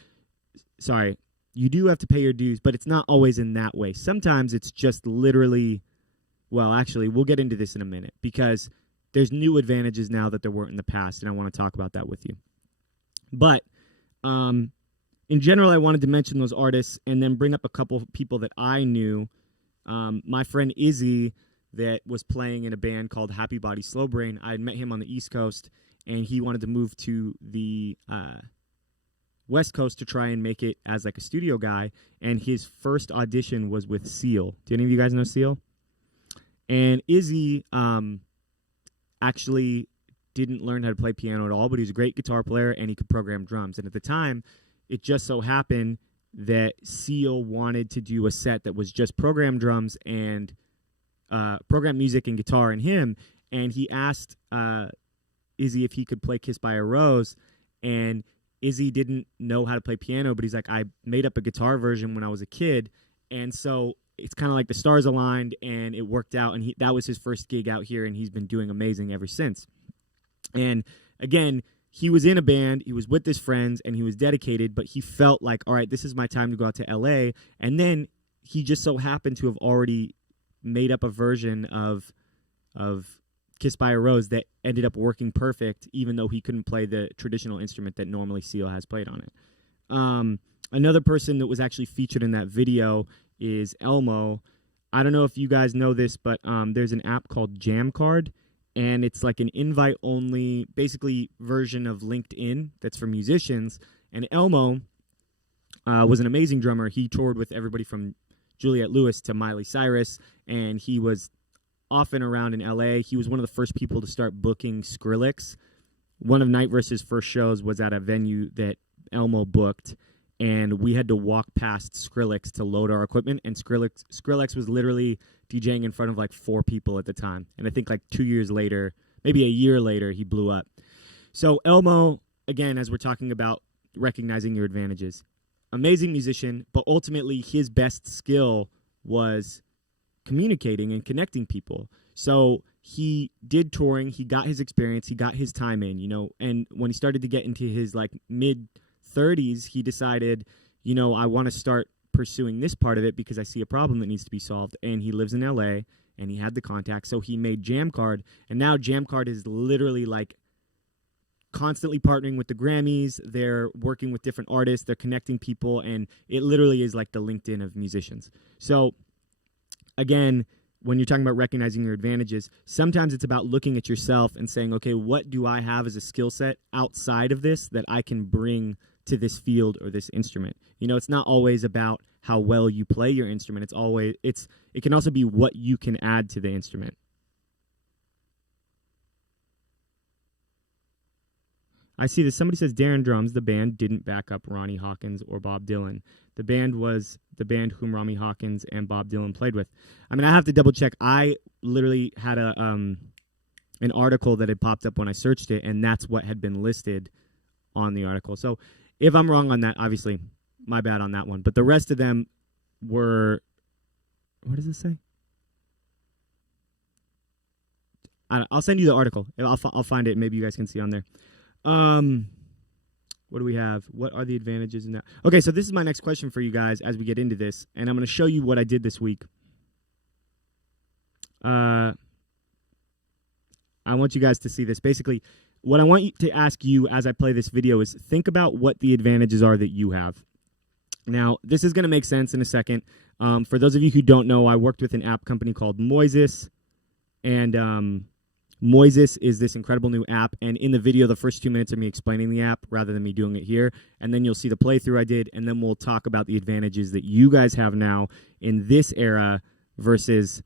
sorry, you do have to pay your dues, but it's not always in that way. Sometimes it's just literally, well, actually, we'll get into this in a minute because there's new advantages now that there weren't in the past, and I want to talk about that with you. But in general, I wanted to mention those artists and then bring up a couple of people that I knew. My friend Izzy that was playing in a band called Happy Body Slow Brain, I had met him on the East Coast, and he wanted to move to the West Coast to try and make it as like a studio guy, and his first audition was with Seal. Do any of you guys know Seal? And Izzy actually didn't learn how to play piano at all, but he was a great guitar player and he could program drums. And at the time, it just so happened that Seal wanted to do a set that was just program drums and program music and guitar and him. And he asked Izzy if he could play Kiss by a Rose, and Izzy didn't know how to play piano, but he's like, I made up a guitar version when I was a kid, and so it's kind of like the stars aligned, and it worked out, and that was his first gig out here, and he's been doing amazing ever since. And again, he was in a band, he was with his friends, and he was dedicated, but he felt like, all right, this is my time to go out to L.A., and then he just so happened to have already made up a version of Kiss by a Rose that ended up working perfect, even though he couldn't play the traditional instrument that normally Seal has played on it. Another person that was actually featured in that video is Elmo. I don't know if you guys know this, but there's an app called Jamcard, and it's like an invite-only, basically, version of LinkedIn that's for musicians. And Elmo was an amazing drummer. He toured with everybody from Juliette Lewis to Miley Cyrus, and he was often around in LA. He was one of the first people to start booking Skrillex. One of Night Versus' first shows was at a venue that Elmo booked, and we had to walk past Skrillex to load our equipment, and Skrillex was literally DJing in front of like 4 people at the time. And I think like 2 years later, maybe a year later, he blew up. So Elmo, again, as we're talking about recognizing your advantages, amazing musician, but ultimately his best skill was communicating and connecting people. So he did touring, he got his experience, he got his time in, and when he started to get into his like mid-30s, he decided, I want to start pursuing this part of it because I see a problem that needs to be solved. And he lives in LA and he had the contact, so he made Jamcard, and now Jamcard is literally like constantly partnering with the Grammys. They're working with different artists, they're connecting people, and it literally is like the LinkedIn of musicians. So again, when you're talking about recognizing your advantages, sometimes it's about looking at yourself and saying, okay, what do I have as a skill set outside of this that I can bring to this field or this instrument? It's not always about how well you play your instrument. It can also be what you can add to the instrument. I see that somebody says Darren Drums, the band, didn't back up Ronnie Hawkins or Bob Dylan. The band was the band whom Ronnie Hawkins and Bob Dylan played with. I mean, I have to double check. I literally had an article that had popped up when I searched it, and that's what had been listed on the article. So if I'm wrong on that, obviously, my bad on that one. But the rest of them were, what does it say? I'll send you the article. I'll find it. Maybe you guys can see on there. What do we have? What are the advantages in that? Okay, so this is my next question for you guys as we get into this, and I'm going to show you what I did this week. I want you guys to see this. Basically, what I want you to ask you as I play this video is think about what the advantages are that you have. Now, this is going to make sense in a second. For those of you who don't know, I worked with an app company called Moises, and Moises is this incredible new app, and in the video, the first 2 minutes are me explaining the app rather than me doing it here, and then you'll see the playthrough I did, and then we'll talk about the advantages that you guys have now in this era versus,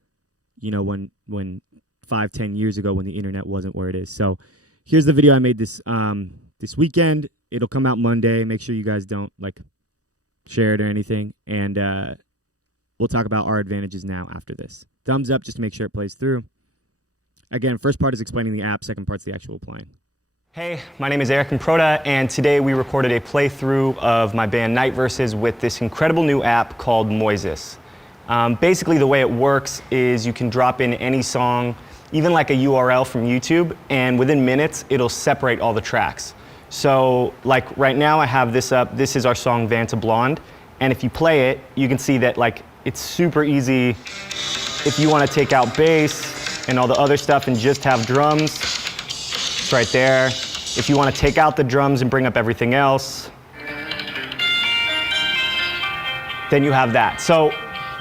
when 5-10 years ago when the internet wasn't where it is. So here's the video I made this weekend. It'll come out Monday. Make sure you guys don't share it or anything, and we'll talk about our advantages now after this. Thumbs up just to make sure it plays through. Again, first part is explaining the app, second part's the actual playing. Hey, my name is Aric Improta, and today we recorded a playthrough of my band Night Versus with this incredible new app called Moises. Basically, the way it works is you can drop in any song, even like a URL from YouTube, and within minutes, it'll separate all the tracks. So, like right now I have this up, this is our song Vanta Blonde, and if you play it, you can see that it's super easy if you want to take out bass and all the other stuff and just have drums. It's right there. If you want to take out the drums and bring up everything else, then you have that. So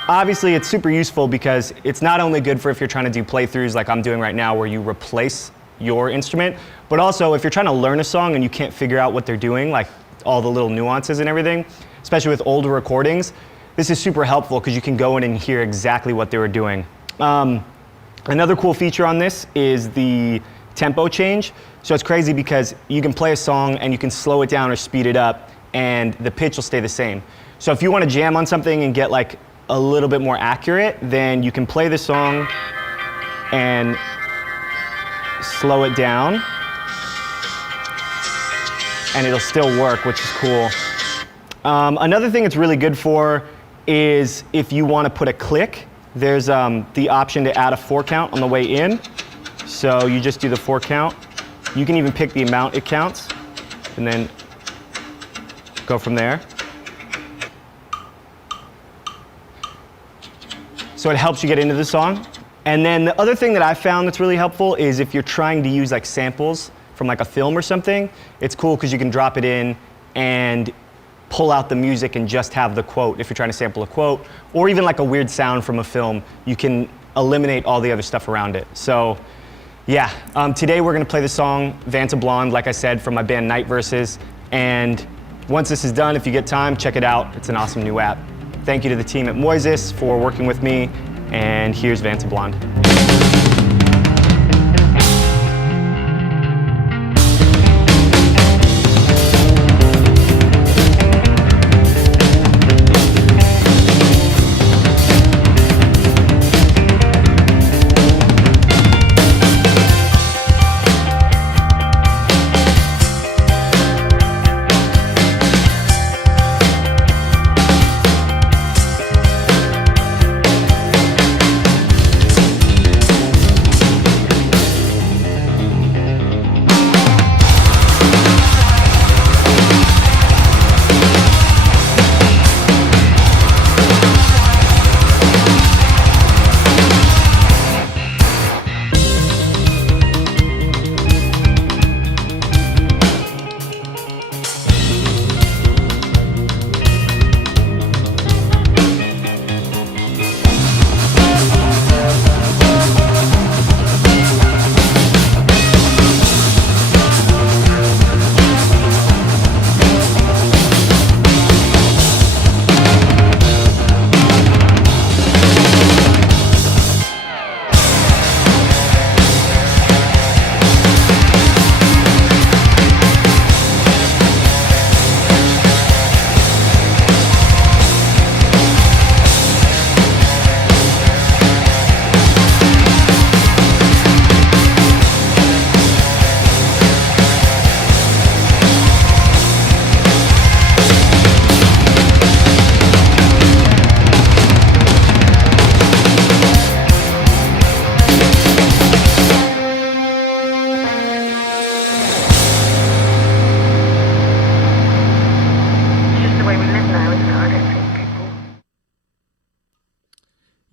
obviously it's super useful because it's not only good for if you're trying to do playthroughs like I'm doing right now where you replace your instrument, but also if you're trying to learn a song and you can't figure out what they're doing, like all the little nuances and everything, especially with older recordings. This is super helpful because you can go in and hear exactly what they were doing. Another cool feature on this is the tempo change. So it's crazy because you can play a song and you can slow it down or speed it up and the pitch will stay the same. So if you want to jam on something and get like a little bit more accurate, then you can play the song and slow it down and it'll still work, which is cool. Another thing it's really good for is if you want to put a click, there's the option to add a 4 count on the way in. So you just do the 4 count. You can even pick the amount it counts and then go from there. So it helps you get into the song. And then the other thing that I found that's really helpful is if you're trying to use like samples from like a film or something, it's cool because you can drop it in and pull out the music and just have the quote if you're trying to sample a quote, or even like a weird sound from a film, you can eliminate all the other stuff around it. So yeah, today we're gonna play the song Vanta Blonde, like I said, from my band Night Versus. And once this is done, if you get time, check it out. It's an awesome new app. Thank you to the team at Moises for working with me, and here's Vanta Blonde.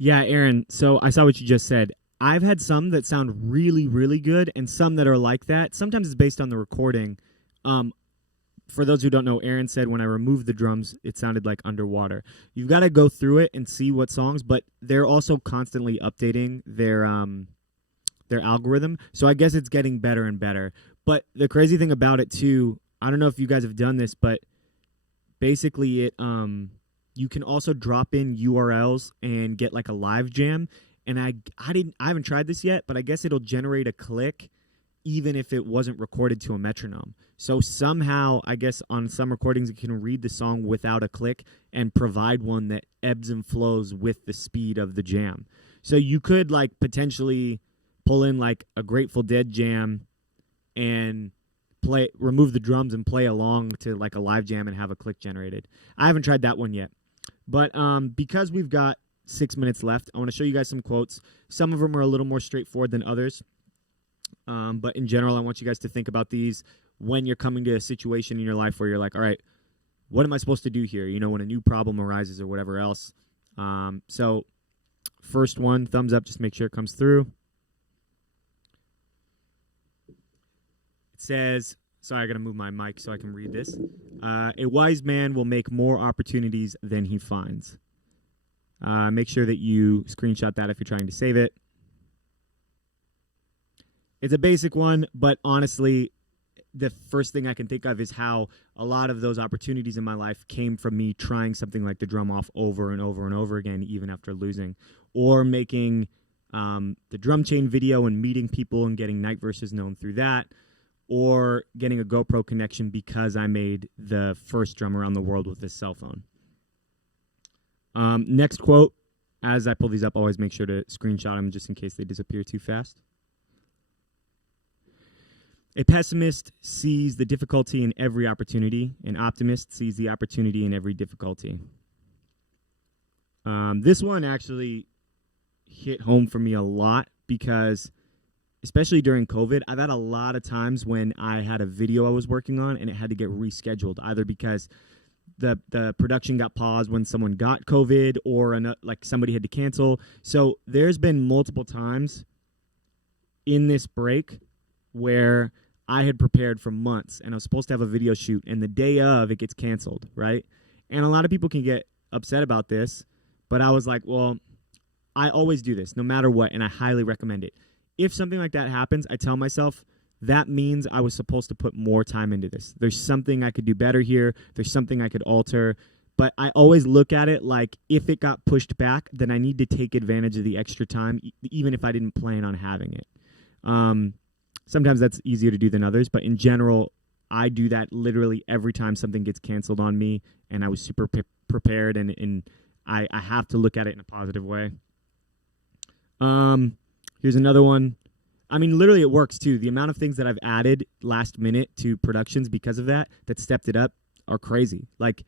Yeah, Aaron, so I saw what you just said. I've had some that sound really, really good and some that are like that. Sometimes it's based on the recording. For those who don't know, Aaron said when I removed the drums, it sounded like underwater. You've got to go through it and see what songs, but they're also constantly updating their algorithm. So I guess it's getting better and better. But the crazy thing about it too, I don't know if you guys have done this, but basically it you can also drop in URLs and get like a live jam. And I haven't tried this yet, but I guess it'll generate a click even if it wasn't recorded to a metronome. So somehow, I guess on some recordings, it can read the song without a click and provide one that ebbs and flows with the speed of the jam. So you could like potentially pull in like a Grateful Dead jam and remove the drums and play along to like a live jam and have a click generated. I haven't tried that one yet. But because we've got 6 minutes left, I want to show you guys some quotes. Some of them are a little more straightforward than others. But in general, I want you guys to think about these when you're coming to a situation in your life where you're like, all right, what am I supposed to do here? You know, when a new problem arises or whatever else. So first one, thumbs up, just make sure it comes through. It says, sorry, I got to move my mic so I can read this. A wise man will make more opportunities than he finds. Make sure that you screenshot that if you're trying to save it. It's a basic one, but honestly, the first thing I can think of is how a lot of those opportunities in my life came from me trying something like the drum off over and over and over again, even after losing, or making the drum chain video and meeting people and getting Night Versus known through that, or getting a GoPro connection because I made the first drum around the world with this cell phone. Next quote, as I pull these up, always make sure to screenshot them just in case they disappear too fast. A pessimist sees the difficulty in every opportunity. An optimist sees the opportunity in every difficulty. This one actually hit home for me a lot because, especially during COVID, I've had a lot of times when I had a video I was working on and it had to get rescheduled, either because the production got paused when someone got COVID or like somebody had to cancel. So there's been multiple times in this break where I had prepared for months and I was supposed to have a video shoot, and the day of it gets canceled, right? And a lot of people can get upset about this, but I was like, well, I always do this no matter what, and I highly recommend it. If something like that happens, I tell myself that means I was supposed to put more time into this. There's something I could do better here. There's something I could alter. But I always look at it like if it got pushed back, then I need to take advantage of the extra time, even if I didn't plan on having it. Sometimes that's easier to do than others, but in general, I do that literally every time something gets canceled on me, and I was super prepared, and I have to look at it in a positive way. Here's another one. I mean, literally it works too. The amount of things that I've added last minute to productions because of that stepped it up are crazy. Like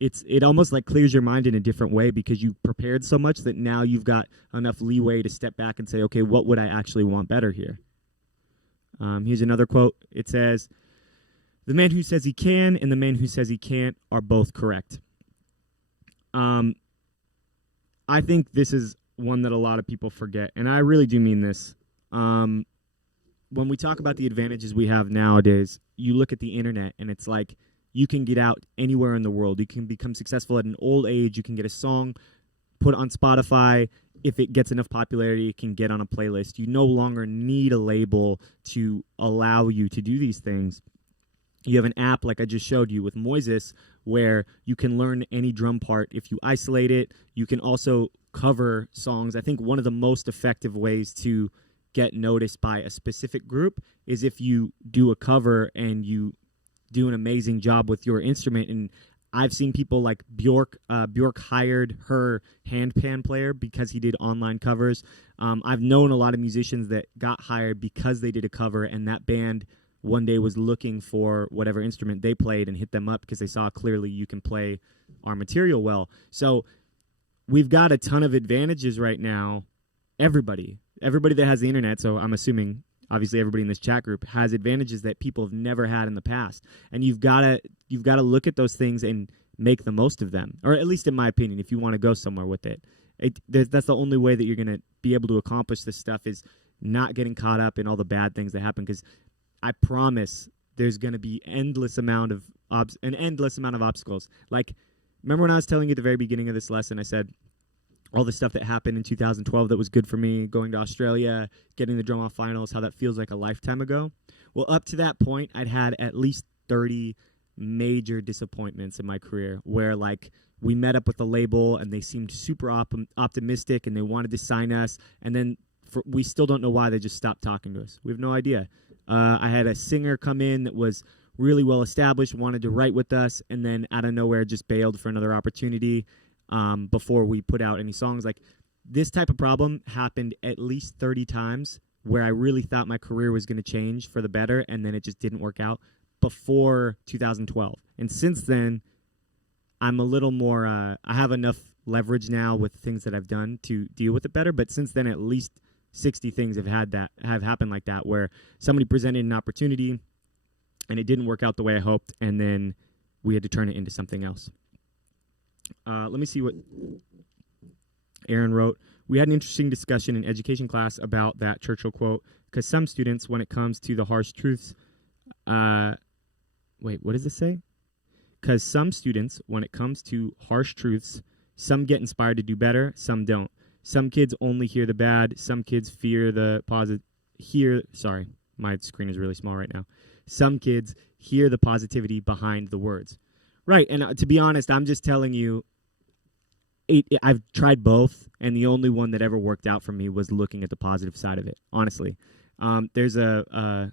it almost like clears your mind in a different way because you prepared so much that now you've got enough leeway to step back and say, okay, what would I actually want better here? Here's another quote. It says, "The man who says he can and the man who says he can't are both correct." I think this is one that a lot of people forget, and I really do mean this. When we talk about the advantages we have nowadays, you look at the internet and it's like you can get out anywhere in the world. You can become successful at an old age. You can get a song put on Spotify. If it gets enough popularity, it can get on a playlist. You no longer need a label to allow you to do these things. You have an app like I just showed you with Moises where you can learn any drum part if you isolate it. You can also cover songs. I think one of the most effective ways to get noticed by a specific group is if you do a cover and you do an amazing job with your instrument. And I've seen people like Bjork. Bjork hired her handpan player because he did online covers. I've known a lot of musicians that got hired because they did a cover, and that band one day was looking for whatever instrument they played and hit them up because they saw clearly you can play our material well. So we've got a ton of advantages right now. Everybody that has the internet, so I'm assuming obviously everybody in this chat group has advantages that people have never had in the past, and you've got to look at those things and make the most of them, or at least in my opinion, if you want to go somewhere with it. That's the only way that you're going to be able to accomplish this stuff, is not getting caught up in all the bad things that happen, because I promise there's going to be an endless amount of obstacles. Like, remember when I was telling you at the very beginning of this lesson, I said all the stuff that happened in 2012 that was good for me, going to Australia, getting the drum off finals, how that feels like a lifetime ago. Well, up to that point, I'd had at least 30 major disappointments in my career where, like, we met up with the label and they seemed super optimistic and they wanted to sign us, and then we still don't know why they just stopped talking to us. We have no idea. I had a singer come in that was really well established, wanted to write with us, and then out of nowhere just bailed for another opportunity. Before we put out any songs. Like, this type of problem happened at least 30 times where I really thought my career was going to change for the better, and then it just didn't work out before 2012. And since then, I'm a little more, I have enough leverage now with things that I've done to deal with it better, but since then, at least 60 things have happened like that, where somebody presented an opportunity and it didn't work out the way I hoped, and then we had to turn it into something else. Let me see what Aaron wrote. We had an interesting discussion in education class about that Churchill quote, because some students, when it comes to the harsh truths, wait, what does this say? Because some students, when it comes to harsh truths, some get inspired to do better, some don't. Some kids only hear the bad, some kids fear the positive. Sorry, my screen is really small right now. some kids hear the positivity behind the words. Right, and to be honest, I'm just telling you, I've tried both, and the only one that ever worked out for me was looking at the positive side of it, honestly. There's a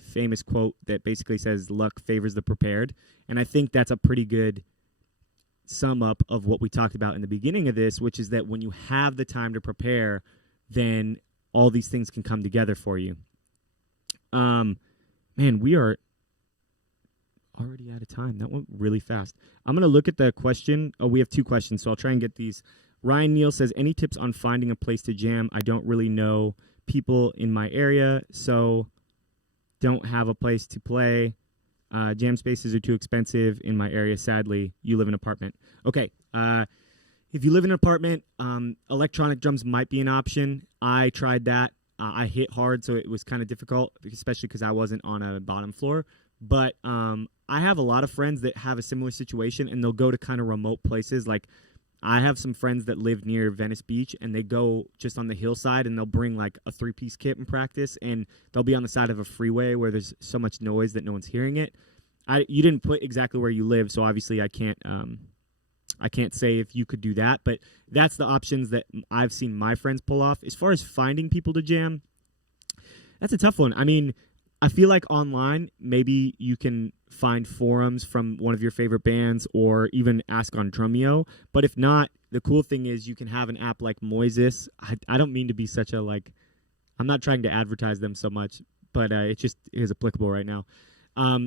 famous quote that basically says, luck favors the prepared, and I think that's a pretty good sum up of what we talked about in the beginning of this, which is that when you have the time to prepare, then all these things can come together for you. Man, we are already out of time. That went really fast. I'm going to look at the question. Oh, we have 2 questions, so I'll try and get these. Ryan Neal says, any tips on finding a place to jam? I don't really know people in my area, so don't have a place to play. Jam spaces are too expensive in my area, sadly. You live in an apartment. Okay. If you live in an apartment, electronic drums might be an option. I tried that. I hit hard, so it was kind of difficult, especially because I wasn't on a bottom floor. But I have a lot of friends that have a similar situation, and they'll go to kind of remote places. Like, I have some friends that live near Venice Beach, and they go just on the hillside, and they'll bring like a 3-piece kit and practice, and they'll be on the side of a freeway where there's so much noise that no one's hearing it. You didn't put exactly where you live, so obviously I can't say if you could do that, but that's the options that I've seen my friends pull off. As far as finding people to jam, that's a tough one. I mean, I feel like online, maybe you can find forums from one of your favorite bands or even ask on Drumeo. But if not, the cool thing is you can have an app like Moises. I don't mean to be such a, like, I'm not trying to advertise them so much, but it just is applicable right now,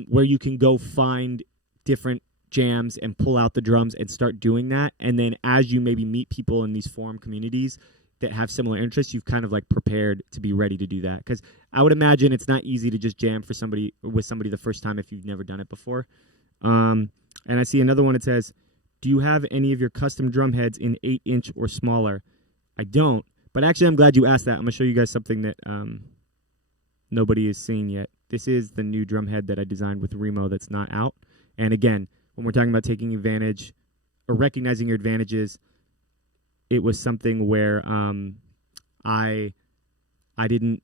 where you can go find different jams and pull out the drums and start doing that. And then as you maybe meet people in these forum communities that have similar interests, you've kind of like prepared to be ready to do that. Because I would imagine it's not easy to just jam with somebody the first time if you've never done it before. And I see another one that says, do you have any of your custom drum heads in 8-inch or smaller? I don't. But actually, I'm glad you asked that. I'm going to show you guys something that nobody has seen yet. This is the new drum head that I designed with Remo that's not out. And again, when we're talking about taking advantage or recognizing your advantages, it was something where I didn't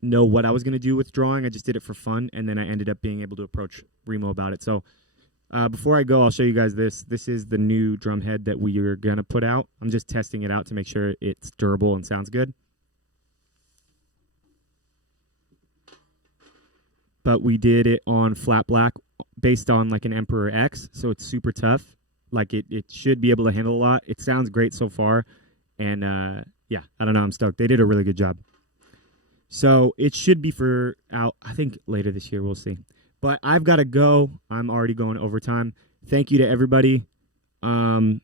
know what I was going to do with drawing. I just did it for fun, and then I ended up being able to approach Remo about it. So before I go, I'll show you guys this. This is the new drum head that we are going to put out. I'm just testing it out to make sure it's durable and sounds good. But we did it on flat black based on like an Emperor X, so it's super tough. Like it should be able to handle a lot. It sounds great so far, and yeah, I don't know, I'm stoked. They did a really good job. So it should be for out, I think later this year, we'll see. But I've got to go. I'm already going overtime. Thank you to everybody. I'm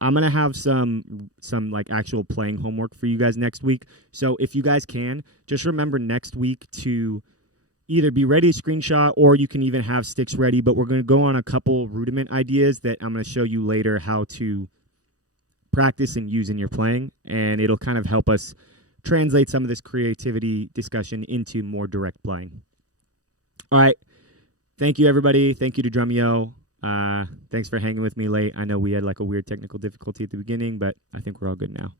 gonna have some like actual playing homework for you guys next week. So if you guys can, just remember next week to either be ready to screenshot, or you can even have sticks ready, but we're going to go on a couple rudiment ideas that I'm going to show you later how to practice and use in your playing, and it'll kind of help us translate some of this creativity discussion into more direct playing. All right. Thank you, everybody. Thank you to Drumeo. Thanks for hanging with me late. I know we had like a weird technical difficulty at the beginning, but I think we're all good now.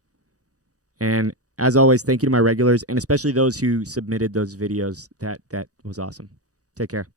And as always, thank you to my regulars, and especially those who submitted those videos. That was awesome. Take care.